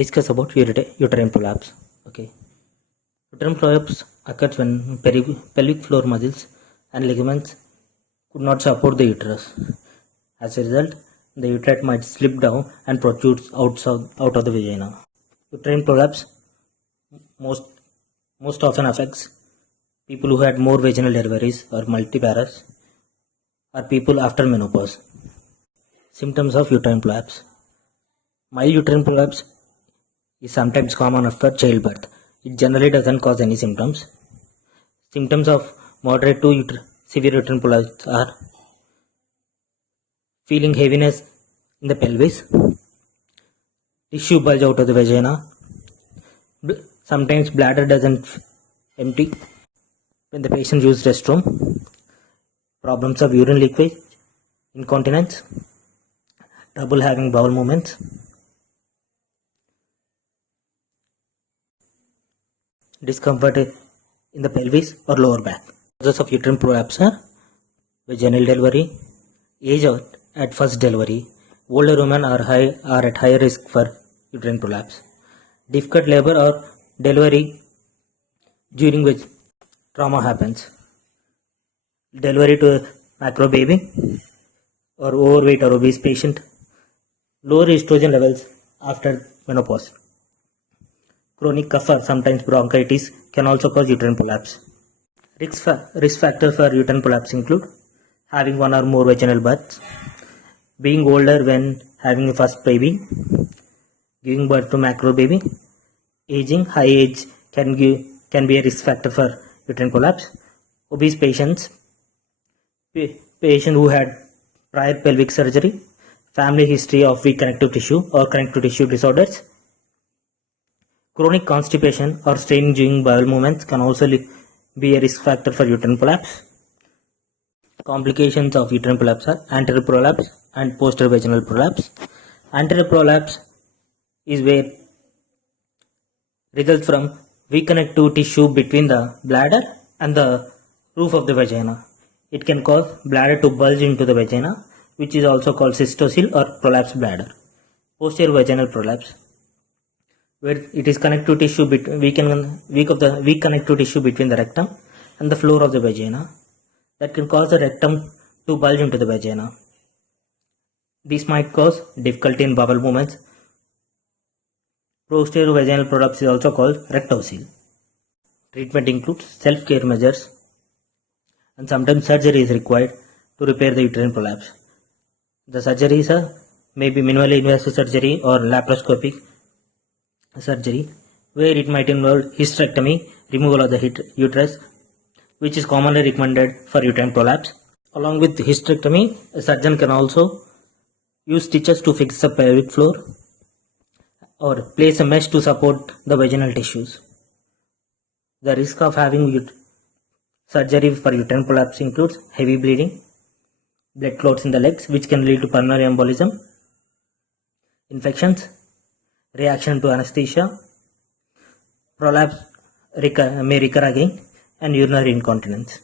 discuss about uterine prolapse. Okay, uterine prolapse occurs when pelvic floor muscles and ligaments could not support the uterus. As a result, the uterus might slip down and protrude out of the vagina. Uterine prolapse most most often affects people who had more vaginal deliveries or multiparous, or people after menopause. Symptoms of uterine prolapse. Mild uterine prolapse is sometimes common after childbirth. It generally doesn't cause any symptoms. Symptoms of moderate to severe uterine prolapse are feeling heaviness in the pelvis, tissue bulge out of the vagina, sometimes bladder doesn't empty when the patient uses restroom, problems of urine leakage, incontinence, trouble having bowel movements, discomfort in the pelvis or lower back. Causes of uterine prolapse are vaginal delivery, age at first delivery. Older women are at higher risk for uterine prolapse. Difficult labor or delivery during which trauma happens. Delivery to a macro baby or overweight or obese patient. Lower estrogen levels after menopause. Chronic cough or sometimes bronchitis can also cause uterine prolapse. Risk factors for uterine prolapse include having one or more vaginal births, being older when having a first baby, giving birth to macro baby, aging. High age can be a risk factor for uterine prolapse. Obese patients, patient who had prior pelvic surgery, family history of weak connective tissue or connective tissue disorders. Chronic constipation or straining during bowel movements can also be a risk factor for uterine prolapse. Complications of uterine prolapse are anterior prolapse and posterior vaginal prolapse. Anterior prolapse is where results from weak connective tissue between the bladder and the roof of the vagina. It can cause bladder to bulge into the vagina, which is also called cystocele or prolapse bladder. Posterior vaginal prolapse, where it is connective tissue weak connective tissue between the rectum and the floor of the vagina, that can cause the rectum to bulge into the vagina. This might cause difficulty in bowel movements. Posterior vaginal prolapse is also called rectocele. Treatment includes self-care measures, and sometimes surgery is required to repair the uterine prolapse. The surgeries may be minimally invasive surgery or laparoscopic surgery, where it might involve hysterectomy, removal of the uterus, which is commonly recommended for uterine prolapse. Along with hysterectomy, a surgeon can also use stitches to fix the pelvic floor or place a mesh to support the vaginal tissues. The risk of having surgery for uterine prolapse includes heavy bleeding, blood clots in the legs, which can lead to pulmonary embolism, infections, reaction to anesthesia, prolapse may recur again, and urinary incontinence.